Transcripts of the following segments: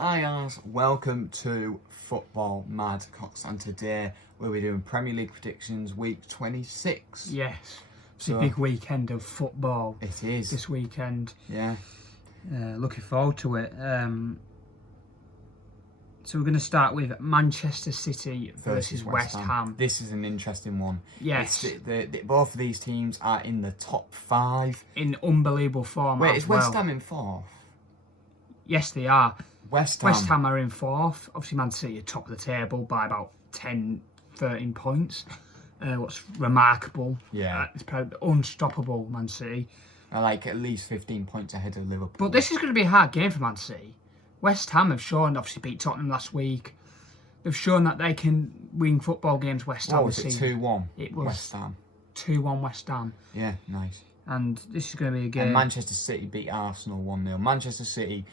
Hi guys, welcome to Football Madcocks, and today we'll be doing Premier League predictions week 26. Yes, it's a big weekend of football. It is. This weekend. Yeah. Looking forward to it. So we're going to start with Manchester City versus West Ham. This is an interesting one. Yes. Both of these teams are in the top 5. In unbelievable form. Wait, is West Ham in 4th? Yes, they are. West Ham are in 4th. Obviously, Man City are top of the table by about 10, 13 points. What's remarkable. Yeah. It's probably unstoppable, Man City. Like at least 15 points ahead of Liverpool. But this is going to be a hard game for Man City. West Ham have shown, obviously beat Tottenham last week. They've shown that they can win football games. West Ham. What was it, 2-1? It was West Ham. 2-1 West Ham. Yeah, nice. And this is going to be a game. And Manchester City beat Arsenal 1-0. Manchester City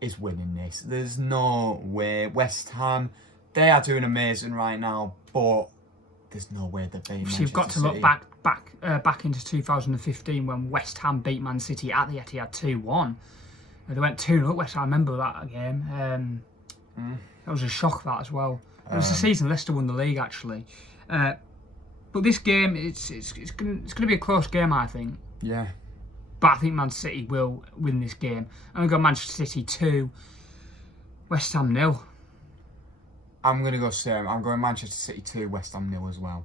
is winning this. There's no way. West Ham, they are doing amazing right now, but there's no way they're beating Manchester City. You've got to look back into 2015 when West Ham beat Man City at the Etihad 2-1. They went 2-0 West Ham. I remember that game. That was a shock, that as well. It was the season Leicester won the league, actually. But this game, it's going to be a close game, I think. Yeah. But I think Man City will win this game. I'm going to go Manchester City 2, West Ham 0. I'm going to go same. I'm going Manchester City 2, West Ham 0 as well.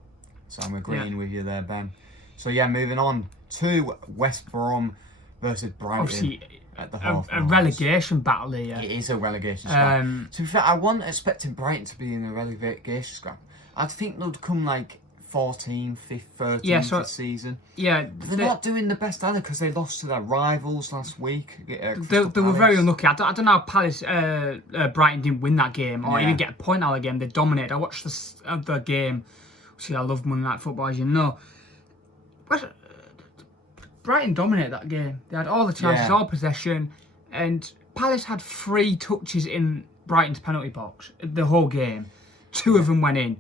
So I'm agreeing with you there, Ben. So yeah, moving on to West Brom versus Brighton. Obviously, at the a relegation battle here. It is a relegation scrap. To be fair, I wasn't expecting Brighton to be in a relegation scrap. I'd think they'd come like 14th, 13th this season. Yeah, but they're not doing the best either because they lost to their rivals last week. They were very unlucky. I don't know how Brighton didn't win that game or even get a point out of the game. They dominated. I watched the game. See, I love Monday Night Football, as you know. Brighton dominated that game. They had all the chances, all possession, and Palace had 3 touches in Brighton's penalty box the whole game. 2 of them went in.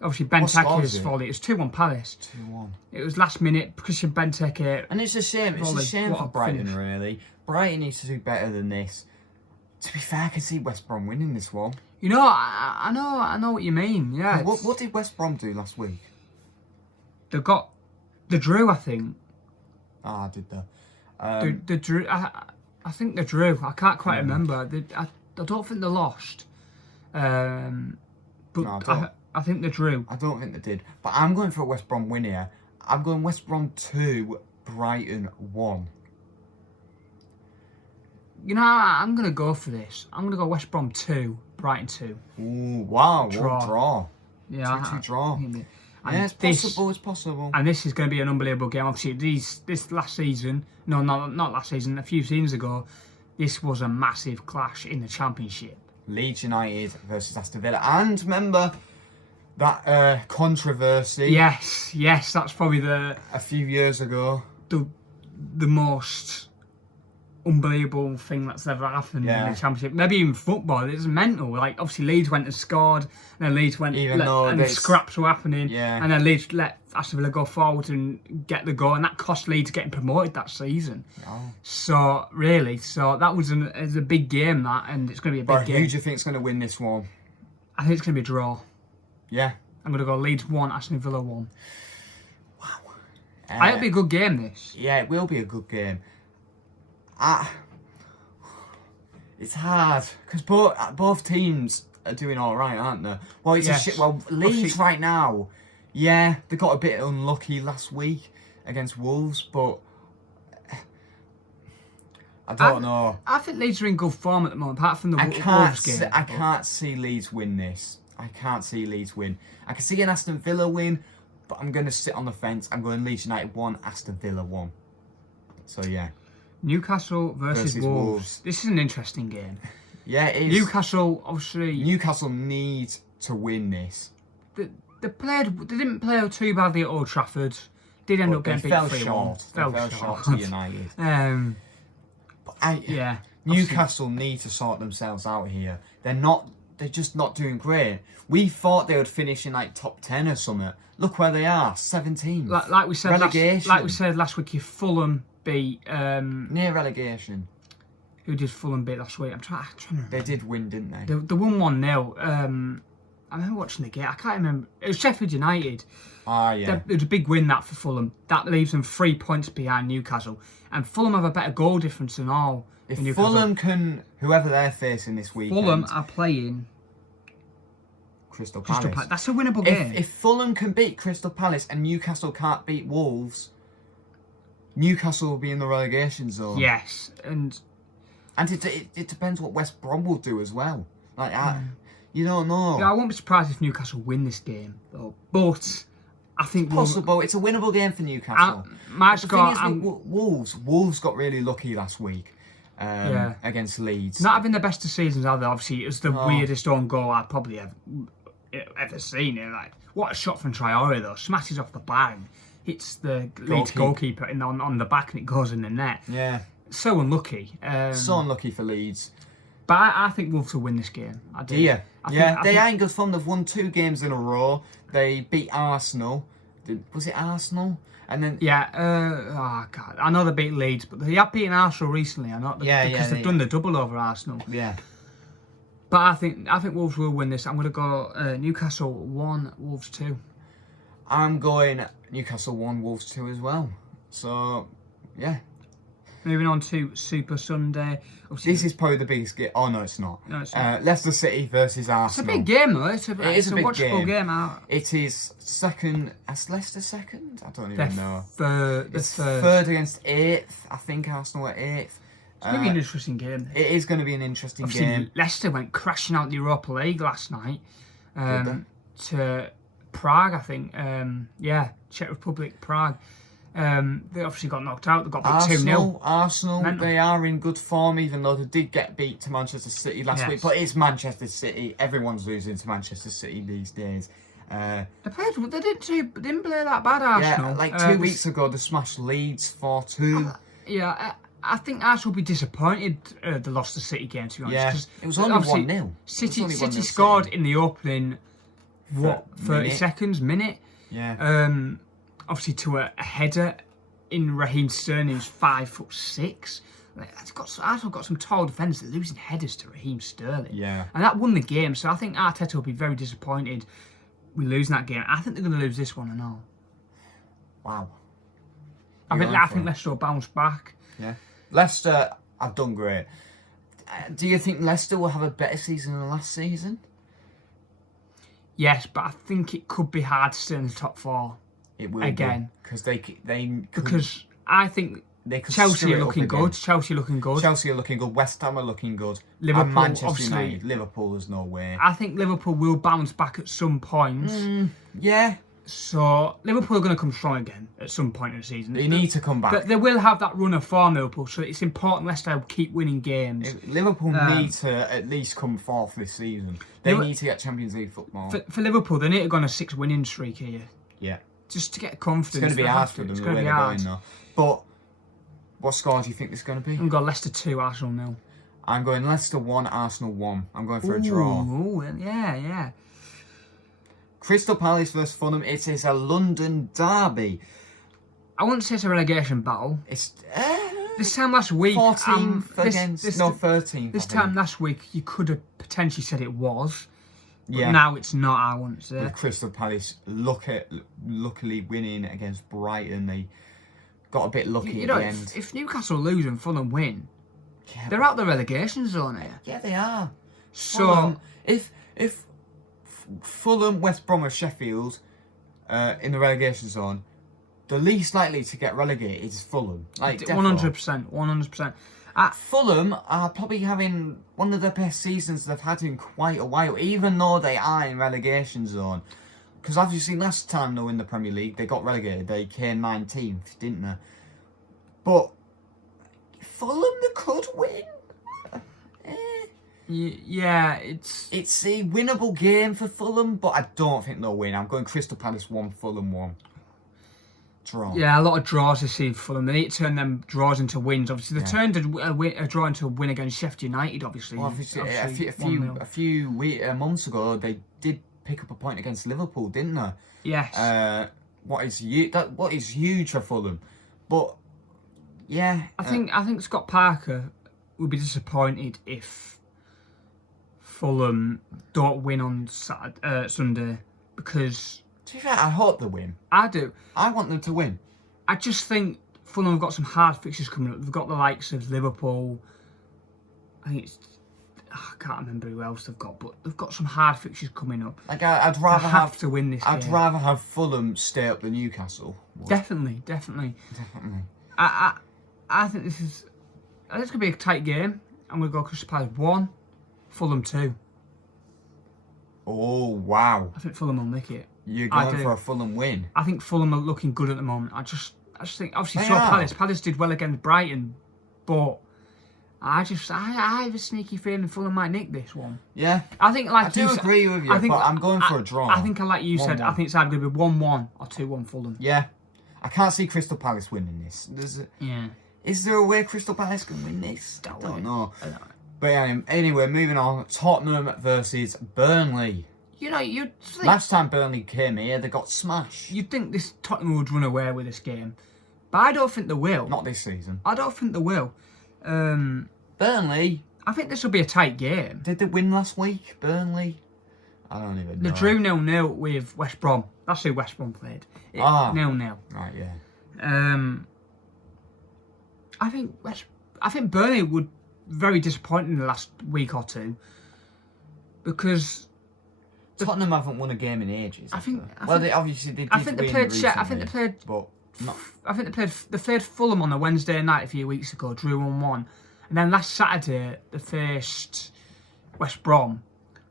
Obviously, Benteke's volley. It was 2-1 Palace. 2-1. It was last minute Christian Benteke. And it's a shame. It's a shame for Brighton, really. Brighton needs to do better than this. To be fair, I can see West Brom winning this one. You know, I know what you mean. Yeah. What did West Brom do last week? They drew, I think. Ah, did they? They drew. I think they drew. I can't quite remember. I don't think they lost. But no, I think they drew. I don't think they did. But I'm going for a West Brom win here. I'm going West Brom 2, Brighton 1. You know, I'm going to go for this. I'm going to go West Brom 2, Brighton 2. Ooh, wow. Draw. What draw. Yeah. 2-2 draw. Yeah, it's possible. It's possible. And this is going to be an unbelievable game. Obviously, this last season, no, not last season, a few seasons ago, this was a massive clash in the Championship. Leeds United versus Aston Villa. And remember that controversy? Yes, that's probably a few years ago. The most unbelievable thing that's ever happened in the Championship. Maybe even football. It's mental. Like, obviously, Leeds went and scored, and then Leeds went and scraps were happening. Yeah. And then Leeds let Aston Villa go forward and get the goal, and that cost Leeds getting promoted that season. Oh. So, really, that was a big game, that, and it's going to be a big game. Who do you think is going to win this one? I think it's going to be a draw. Yeah. I'm going to go Leeds 1, Aston Villa 1. Wow. It'll be a good game, this. Yeah, it will be a good game. It's hard because both teams are doing all right, aren't they? Well, Leeds right now, they got a bit unlucky last week against Wolves, but I don't know. I think Leeds are in good form at the moment, apart from the Wolves game. I can't see Leeds win this. I can't see Leeds win. I can see an Aston Villa win, but I'm going to sit on the fence. I'm going Leeds United 1, Aston Villa 1. So, yeah. Newcastle versus Wolves. This is an interesting game. Yeah, it is. Newcastle, obviously. Newcastle need to win this. They didn't play too badly at Old Trafford. Did end up getting beat 3-1. Fell short to United. Newcastle need to sort themselves out here. They're just not doing great. We thought they would finish in like top 10 or something. Look where they are, 17. Like we said last week, if Fulham beat near relegation. Who did Fulham beat last week? I'm trying to remember. They did win, didn't they? They won 1-0. I remember watching the game. I can't remember. It was Sheffield United. Ah, yeah. It was a big win that for Fulham. That leaves them 3 points behind Newcastle. And Fulham have a better goal difference than all. If Fulham can, whoever they're facing this weekend... Fulham are playing... Crystal Palace. That's a winnable game. If Fulham can beat Crystal Palace and Newcastle can't beat Wolves, Newcastle will be in the relegation zone. Yes, and it depends what West Brom will do as well. Like, you don't know. Yeah, I won't be surprised if Newcastle win this game, though. But I think... It's possible. It's a winnable game for Newcastle. Wolves got really lucky last week. Against Leeds. Not having the best of seasons either. Obviously, it was the weirdest own goal I've probably ever seen. Like, what a shot from Traore though! Smashes off the bar and hits the Leeds goalkeeper on the back, and it goes in the net. Yeah. So unlucky. So unlucky for Leeds. But I think Wolves will win this game. I do. Yeah. They are in good form. They've won 2 games in a row. They beat Arsenal. Was it Arsenal? And then God, I know they beat Leeds, but they have beaten Arsenal recently. I know because they've done the double over Arsenal. Yeah. But I think Wolves will win this. I'm going to go Newcastle 1, Wolves 2. I'm going Newcastle 1, Wolves 2 as well. So, yeah. Moving on to Super Sunday. Obviously, this is probably the biggest game. Oh, no, it's not. No, it's not. Leicester City versus Arsenal. It's a big game, though. It's a watchable game. It is second. Is Leicester second? I don't even know. It's third against 8th. I think Arsenal are 8th. It's going to be an interesting game. It is going to be an interesting game. Leicester went crashing out the Europa League last night to Prague, I think. Czech Republic, Prague. They obviously got knocked out. They got beat 2-0. Arsenal, they are in good form, even though they did get beat to Manchester City last week. But it's Manchester City. Everyone's losing to Manchester City these days. They didn't play that bad, Arsenal. Yeah, like 2 weeks ago, they smashed Leeds 4-2. I think Arsenal will be disappointed they lost the City game, to be honest. Yeah, it was only 1-0. City scored in the opening, 30 seconds, minute? Yeah. Obviously to a header in Raheem Sterling, who's 5'6". Arsenal got some tall defenders. They're losing headers to Raheem Sterling. Yeah. And that won the game, so I think Arteta will be very disappointed with losing that game. I think they're going to lose this one and all. Wow. I think Leicester will bounce back. Yeah. Leicester have done great. Do you think Leicester will have a better season than last season? Yes, but I think it could be hard to stay in the top 4. It will again because I think Chelsea are looking good. Chelsea are looking good. West Ham are looking good. Liverpool, and Manchester obviously, United. Liverpool, there's no way. I think Liverpool will bounce back at some point. Yeah. So Liverpool are going to come strong again at some point in the season. They need to come back. But they will have that run of form, Liverpool. So it's important Leicester keep winning games. Liverpool need to at least come 4th this season. They need to get Champions League football. For Liverpool, they need to go on a 6-winning streak here. Yeah. Just to get confidence. It's going to be hard for them the way they're going, though. But what score do you think this is going to be? I'm going to go Leicester 2, Arsenal 0. I'm going Leicester 1, Arsenal 1. I'm going for a draw. Oh, yeah. Crystal Palace versus Fulham. It is a London derby. I wouldn't say it's a relegation battle. It's this time last week. 14th against 13th. This time last week, you could have potentially said it was. Yeah. Now it's not, I wouldn't say. With Crystal Palace luckily winning against Brighton, they got a bit lucky at the end. If Newcastle lose and Fulham win, they're out the relegation zone here. Yeah, they are. So if Fulham, West Brom or Sheffield in the relegation zone, the least likely to get relegated is Fulham. 100%. Fulham are probably having one of the best seasons they've had in quite a while, even though they are in relegation zone. Because obviously last time they were in the Premier League, they got relegated. They came 19th, didn't they? But Fulham, they could win. Yeah, it's a winnable game for Fulham, but I don't think they'll win. I'm going Crystal Palace 1, Fulham 1. Draw. Yeah, a lot of draws this season for them. They need to turn them draws into wins. Obviously, they turned a draw into a win against Sheffield United. Obviously, a few months ago, they did pick up a point against Liverpool, didn't they? Yes. What is huge for Fulham, but yeah, I think Scott Parker would be disappointed if Fulham don't win on Sunday, because... To be fair, I hope they win. I do. I want them to win. I just think Fulham have got some hard fixtures coming up. They've got the likes of Liverpool. I think I can't remember who else they've got, but they've got some hard fixtures coming up. Like I'd rather have to win this game. I'd rather have Fulham stay up than Newcastle. Definitely. I think it's going to be a tight game. I'm going to go Crystal Palace 1, Fulham 2. Oh, wow. I think Fulham will nick it. You're going for a Fulham win? I think Fulham are looking good at the moment. I just think, obviously, Palace. Palace did well against Brighton, but I have a sneaky feeling Fulham might nick this one. Yeah. I think, like I do agree with you, but I'm going for a draw. I think, like you said, I think it's either going to be 1-1 or 2-1 Fulham. Yeah. I can't see Crystal Palace winning this. Is there a way Crystal Palace can win this? I don't know. But anyway, moving on. Tottenham versus Burnley. You know, you'd think... Last time Burnley came here, they got smashed. You'd think this Tottenham would run away with this game. But I don't think they will. Not this season. I don't think they will. Burnley? I think this will be a tight game. Did they win last week, Burnley? I don't even know. They drew 0-0 with West Brom. That's who West Brom played. 0-0. Right, yeah. I think Burnley would very disappointing in the last week or two, because Tottenham haven't won a game in ages. They obviously did. I think they played. They played Fulham on a Wednesday night a few weeks ago, drew 1-1, and then last Saturday they faced West Brom.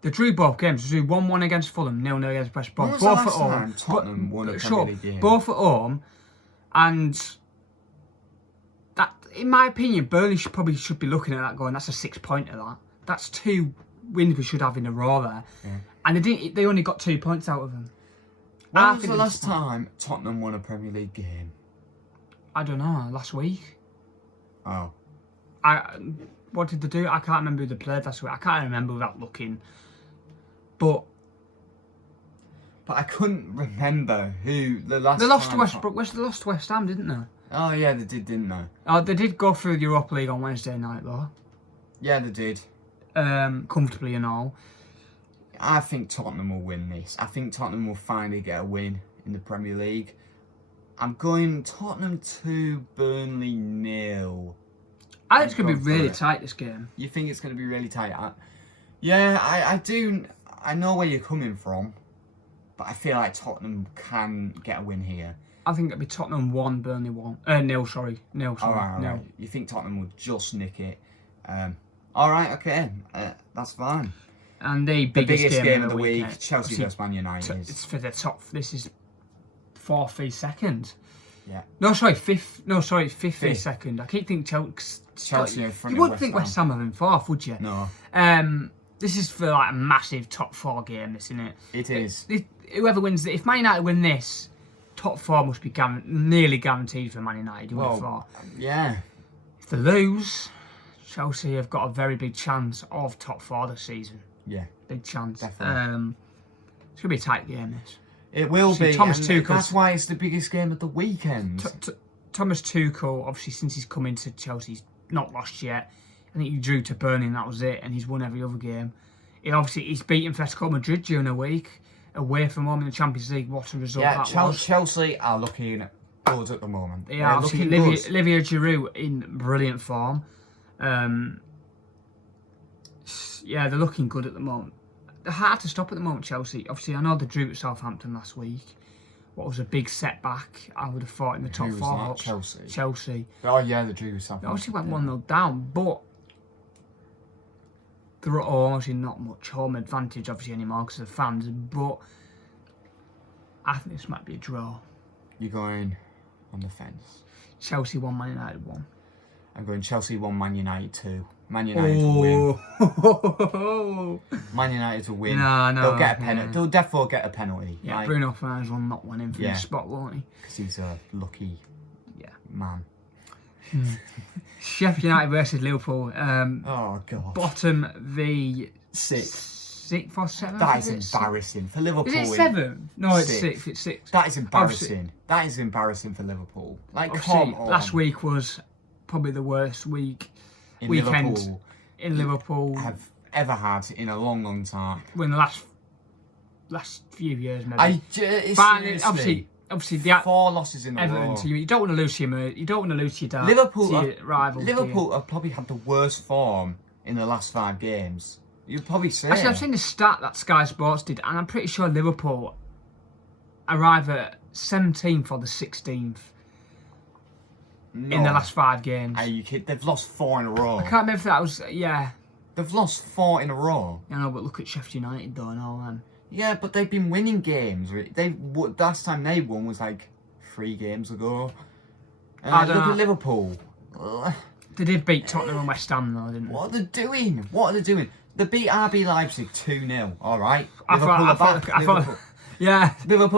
They drew both games. They drew 1-1 against Fulham, 0-0 against West Brom. Both at home. Tottenham won a Premier League game. Both at home, and that, in my opinion, Burnley should be looking at that going, that's a 6-pointer. That's 2 wins we should have in a row there. Yeah. And they only got 2 points out of them. When was the last time Tottenham won a Premier League game? I don't know. Last week. Oh. What did they do? I can't remember who they played last week. I can't remember without looking. But I couldn't remember who the last. They lost to West Ham, didn't they? Oh yeah, they did, didn't they? Oh, they did go through the Europa League on Wednesday night though. Yeah, they did. Comfortably and all. I think Tottenham will win this. I think Tottenham will finally get a win in the Premier League. I'm going Tottenham 2, Burnley 0. I think it's going to be really tight, this game. You think it's going to be really tight? Yeah, I do. I know where you're coming from, but I feel like Tottenham can get a win here. I think it'll be Tottenham 1, Burnley 1. Nil, sorry. All right. You think Tottenham will just nick it? All right, okay. That's fine. And the biggest game of the week, Chelsea versus Man United. It's for the top. This is 4th v second. Yeah. No, sorry, 5th. No, sorry, 5th v second. I keep thinking Chelsea in front. You wouldn't think West Ham are in 4th, would you? No. This is for like a massive top 4 game, isn't it? It is. Whoever wins, if Man United win this, top 4 must be nearly guaranteed for Man United. You would have thought. Yeah. If they lose, Chelsea have got a very big chance of top 4 this season. Yeah. Big chance. Definitely. It's going to be a tight game, this. It will be. That's why it's the biggest game of the weekend. Thomas Tuchel, obviously, since he's come into Chelsea, he's not lost yet. I think he drew to Burnley and that was it, and he's won every other game. He's beaten Atletico Madrid during a week, away from home in the Champions League. What a result that was. Chelsea are looking good at the moment. They are. Olivier Giroud in brilliant form. Yeah, they're looking good at the moment. They're hard to stop at the moment, Chelsea. Obviously, I know they drew at Southampton last week. What was a big setback, I would have thought, in the top 4. Chelsea. Oh, yeah, they drew with Southampton. They obviously went 1-0 down, but they're obviously not much home advantage, obviously, anymore because of the fans. But I think this might be a draw. You're going on the fence? Chelsea 1, Man United 1. I'm going Chelsea 1, Man United 2. Man United will win. Man United will win. No. They'll get a penalty. They'll definitely get a penalty. Yeah, Bruno Fernandes will not win him from the spot, won't he? Because he's a lucky man. Sheffield United versus Liverpool. Oh, God. Bottom v 6th or 7th. That is embarrassing for Liverpool. Is it 7? No, it's 6th. It's 6th. That is embarrassing. That is embarrassing for Liverpool. Like, last week was probably the worst week. weekend in Liverpool have ever had in a long, long time. Well, in the last few years, maybe. Obviously, the 4 losses in a Everton row. to you don't want to lose to your rivals. Liverpool have probably had the worst form in the last 5 games. You'd probably say. Actually, I've seen the stat that Sky Sports did, and I'm pretty sure Liverpool arrive at 17th or the 16th in the last 5 games. Are you kidding? They've lost 4 in a row. I can't remember if that was They've lost 4 in a row. I know, but look at Sheffield United though and all them. Yeah, but they've been winning games. Last time they won was like 3 games ago. Look at Liverpool. They did beat Tottenham and West Ham though, didn't they? What are they doing? They beat RB Leipzig 2-0. All right. Liverpool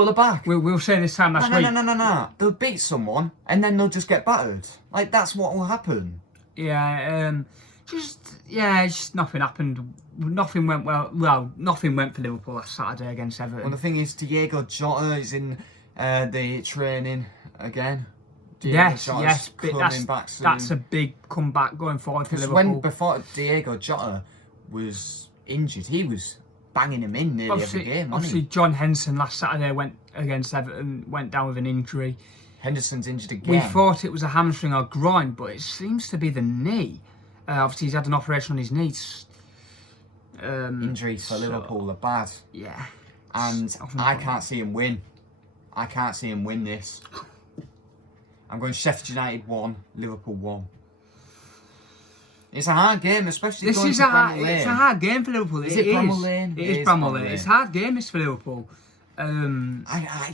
are back. We were saying this time last week. No. They'll beat someone and then they'll just get battered. Like that's what will happen. Yeah. Just nothing happened. Nothing went well. Well, nothing went for Liverpool last Saturday against Everton. Well, the thing is, Diego Jota is in the training again. Yes, that's a big comeback going forward for Liverpool. Before Diego Jota was injured, he was banging him in nearly every game. Obviously, John Henderson last Saturday went against Everton, went down with an injury. Henderson's injured again. We thought it was a hamstring or groin, but it seems to be the knee. Obviously, he's had an operation on his knees. Injuries for Liverpool are bad. Yeah. And I can't see him win. I can't see him win this. I'm going Sheffield United 1, Liverpool 1. It's a hard game, especially going to Bramall Lane. It's a hard game for Liverpool. Is it Bramall Lane? It is Bramall Lane. It's a hard game, it's for Liverpool.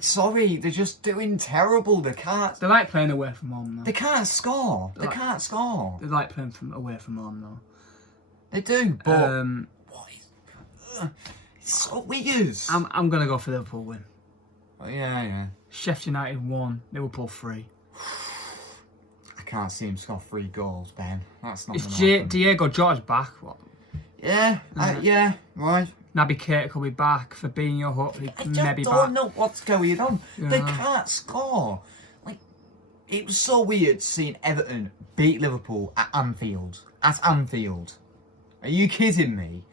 Sorry, they're just doing terrible. They can't. They like playing away from home, though. They can't score. They can't score. They like playing away from home, though. They do, but it's so weird. I'm gonna go for Liverpool win. Oh, yeah. Sheffield United 1, Liverpool 3. I can't see him score 3 goals, Ben. That's not. It's Diego Jota's back. What? Yeah, right. Naby Keita will be back. Fabinho hopefully maybe back. I don't know what's going on. Yeah. They can't score. Like, it was so weird seeing Everton beat Liverpool at Anfield. Are you kidding me?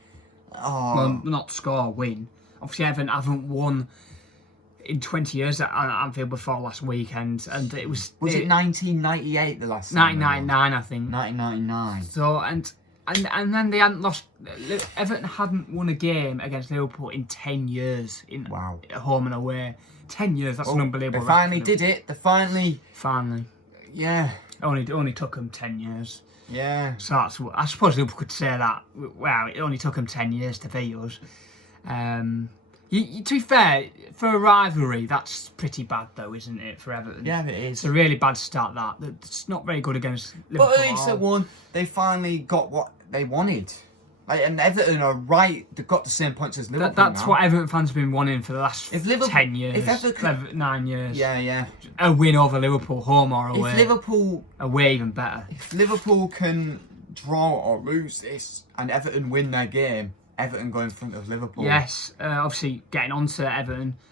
Oh. Well, not score, win. Obviously, Everton haven't won in 20 years at Anfield before last weekend, and it was. Was it 1998 the last time? 1999, I think. 1999. So and then they hadn't lost. Everton hadn't won a game against Liverpool in 10 years. Wow. Home and away. 10 years. That's an unbelievable. They finally did it. Finally. Yeah. Only took them 10 years. Yeah. So I suppose Liverpool could say that. Wow, it only took them 10 years to beat us. To be fair, for a rivalry, that's pretty bad though, isn't it, for Everton? Yeah, it is. It's a really bad start, that. It's not very good against Liverpool. But at least they won. They finally got what they wanted. And Everton are right. They've got the same points as Liverpool. That's what Everton fans have been wanting for the last 10 years. 9 years. Yeah. A win over Liverpool, home or away. If Liverpool... Away, even better. If Liverpool can draw or lose this and Everton win their game, Everton go in front of Liverpool. Yes, obviously getting on to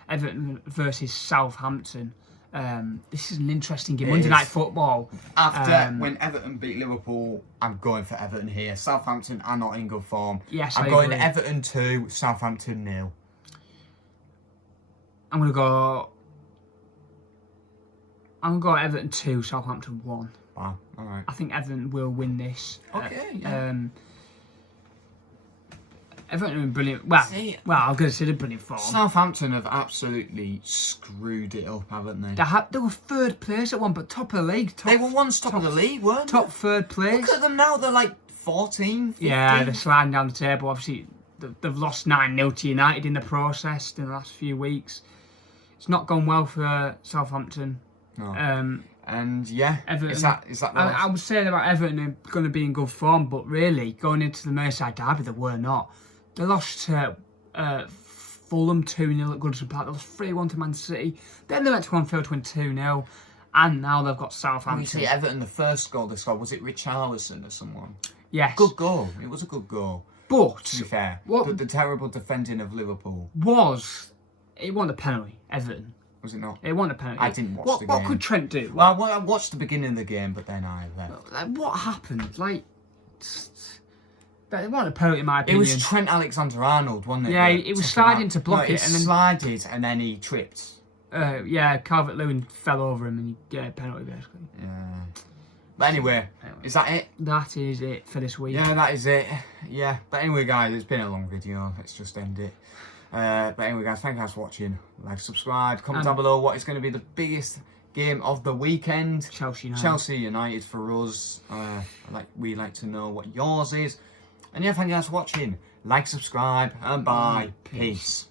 Everton versus Southampton. This is an interesting game. Monday Night Football. After when Everton beat Liverpool, I'm going for Everton here. Southampton are not in good form. Yes, I'm going Everton 2, Southampton 0. I'm gonna go Everton 2, Southampton 1. Wow, all right. I think Everton will win this. Okay. Yeah. Everton have been brilliant. Well, I'm going to say they're brilliant form. Southampton have absolutely screwed it up, haven't they? They were 3rd place at one, but top of the league. They were once top of the league, weren't they? Top 3rd place. Look at them now, they're like 14, 15. Yeah, they're sliding down the table. Obviously, they've lost 9-0 to United in the process in the last few weeks. It's not gone well for Southampton. No. And yeah, Everton, is that I was saying about Everton are going to be in good form, but really, going into the Merseyside derby, they were not. They lost to Fulham 2-0 at Goodison Park. They lost 3-1 to Man City. Then they went to Anfield to win 2-0. And now they've got Southampton. You see, Everton, the first goal they scored, was it Richarlison or someone? Yes. Good goal. It was a good goal. But, to be fair, the terrible defending of Liverpool. It wasn't a penalty, Everton. Was it not? It wasn't a penalty. I didn't watch the game. What could Trent do? Well, I watched the beginning of the game, but then I left. What happened? But it wasn't a penalty in my opinion. It was Trent Alexander-Arnold, wasn't it? Yeah, he was sliding to block it, and then slided, and then he tripped. Yeah, Calvert-Lewin fell over him, and he got a penalty basically. Yeah. But anyway, is that it? That is it for this week. Yeah, that is it. Yeah. But anyway, guys, it's been a long video. Let's just end it. But anyway, guys, thank you guys for watching. Like, subscribe, comment down below what is going to be the biggest game of the weekend. Chelsea United for us. We like to know what yours is. And yeah, thank you guys for watching. Like, subscribe, and bye. Peace.